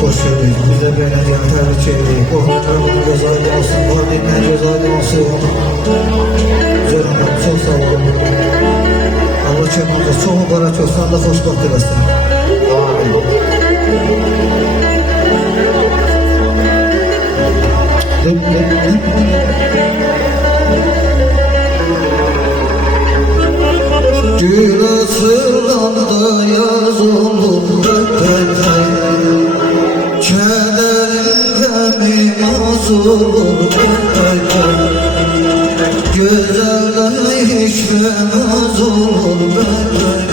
Hoş gördük. Bize böyle yeterli çeyreği. Korkutlarımın göz aydın olsun. Vardinler göz aydın olsun. Canım çok sağ olun. Allah çömümüzde çoğu para çoksan da hoşbaht eylesin. Amin. Gül asırlanda yaz olur öpetey, kederim hemim olur öpetey, güzelle işlemez olur öpetey.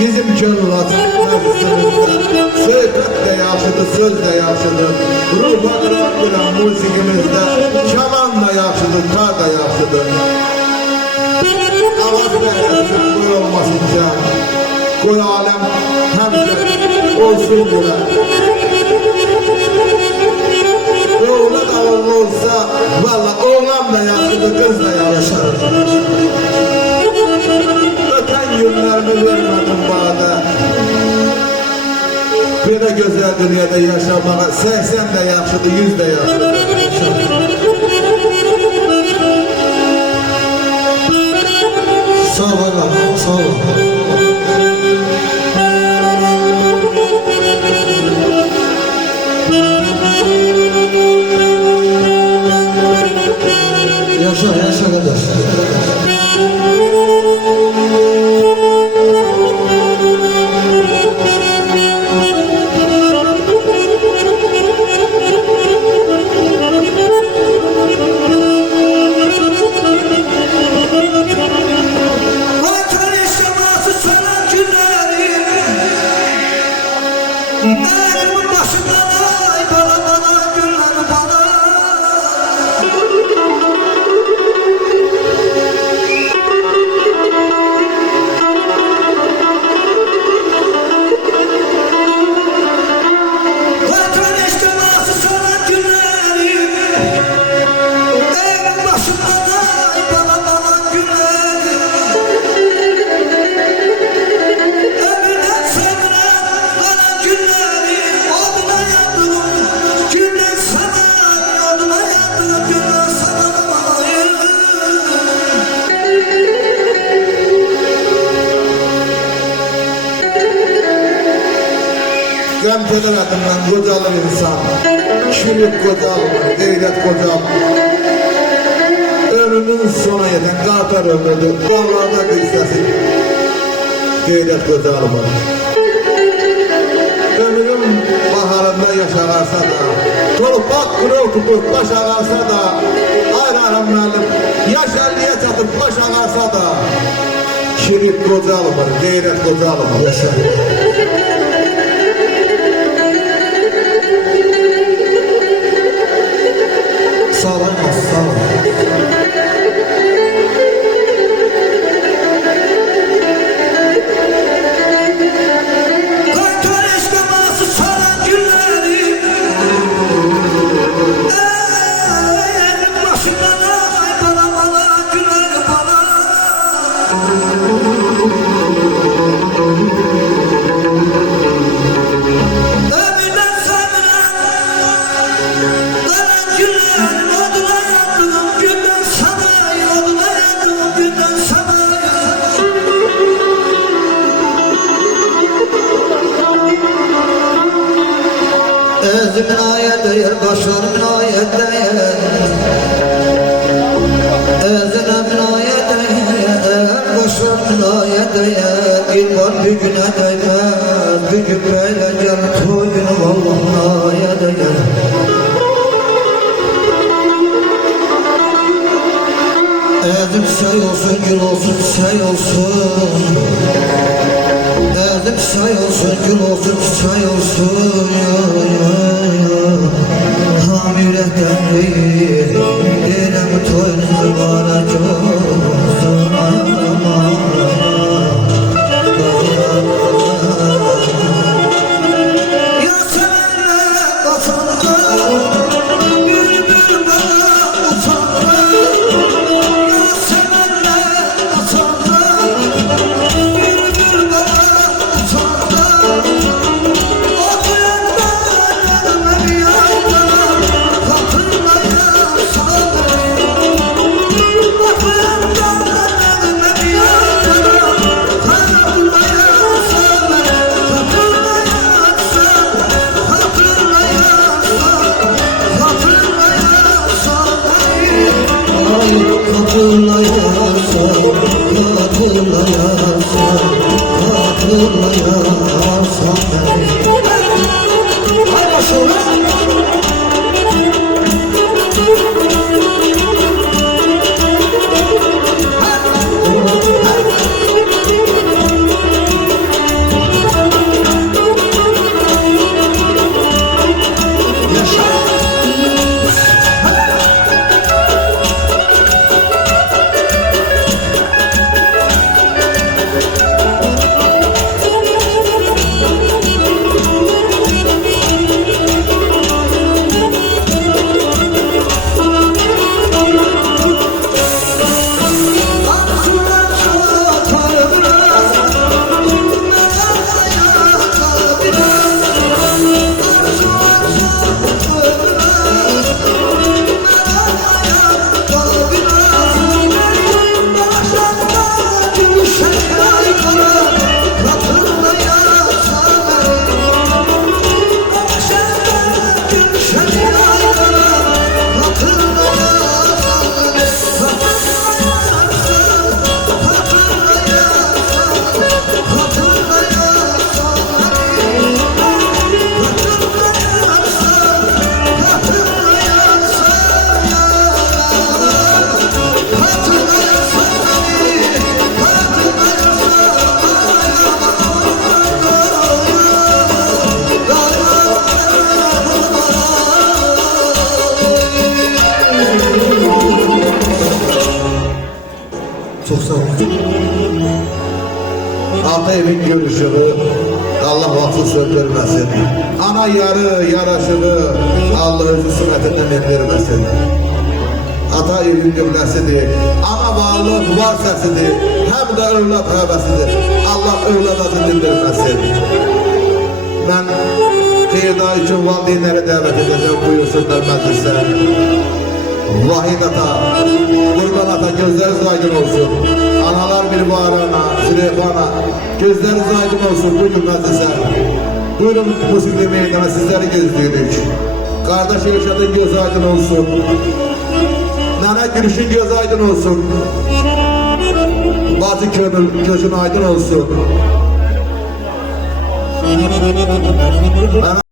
Bizim cömlatımızda söhbət də yaxşıdır, söz də yaxşıdır. Ruhan Rabbına musikimizdə kaman da yaxşıdır, ta da yaxşıdır. Avaz verəsin, qoy olmasın can. Qoy aləm həmşə olsun bura. Oğlan ağırlı olsa, valla oğlan da yaxşıdır, kız da yaxşıdır. Günlerimi vermedim bana. Böyle güzel dünyada yaşamaya 80 de yaxşıdır, 100 de yaxşıdır. Sağ olun, sağ olun. Yaşa, yaşa kardeş. Vatan Həmzə dövlətindən qocalır insan. Kişilik qocalır, qeyrət qocalır. Ömrünün sona yeten qatar ömrüdür. Qollarda qıysası qeyrət qocalır. Ömrün baharında yaşararsa da, torpaq qırıl tutup baş ağarsa da, Ayrarım müəllim, yaş 50'ye çatıp baş ağarsa da, kişilik qocalır, qeyrət qocalır. Yaşa. Sağlayamaz, sağlayamaz. Özümün ayet değer, başlarımın ayet değer. Özümün ayet değer, başlarımın ayet değer. İlvan bir güne değmez, bir gün böyle gel toyunu Allah'ın ayet değer. Özüm şey olsun, gül olsun, şey olsun. Özüm şey olsun, gül olsun, çay olsun ya ya. Ham yürekten değil, yine bu toyunuz bana çok olsun aman. Ya sevenler basanda, bülbül bana utanma. Ya sevenler basanda, bülbül bana utanma. O kıyamdan ölme bir yayla, kapılmaya sabır. O kıyamdan ölme bir yayla, kapılmaya sabır. Kapılmaya sabır, kapılmaya sabır, kapılmaya sabır. Ay kapılmaya sabır, kapılmaya sabır, kapılmaya sabır. Hay maşallah. Çok sağ olun. Ata evin görüşünü Allah vakti söndürmesin. Ana yarı yaraşını Allah özü sünnetinden ettirmesin. Ata evin gövdəsidir, ana varlıq var səsidir, həm də övlad həvəsidir. Allah övlada dindirməsin. Mən qeyda üçün valideynləri dəvət edəcəm, buyursunlar məclisə. Vahid ata, Qurban ata gözləriniz aydın olsun. Analar bir var ana, Züleyxa ana, gözləriniz aydın olsun, buyurun məclisə. Buyurun Musiqili Meydana sizleri gözlüyorduk. Kardeş Elşad'ın göz aydın olsun. Nana Gülüş'ün göz aydın olsun. Bacı Kömür gözün aydın olsun.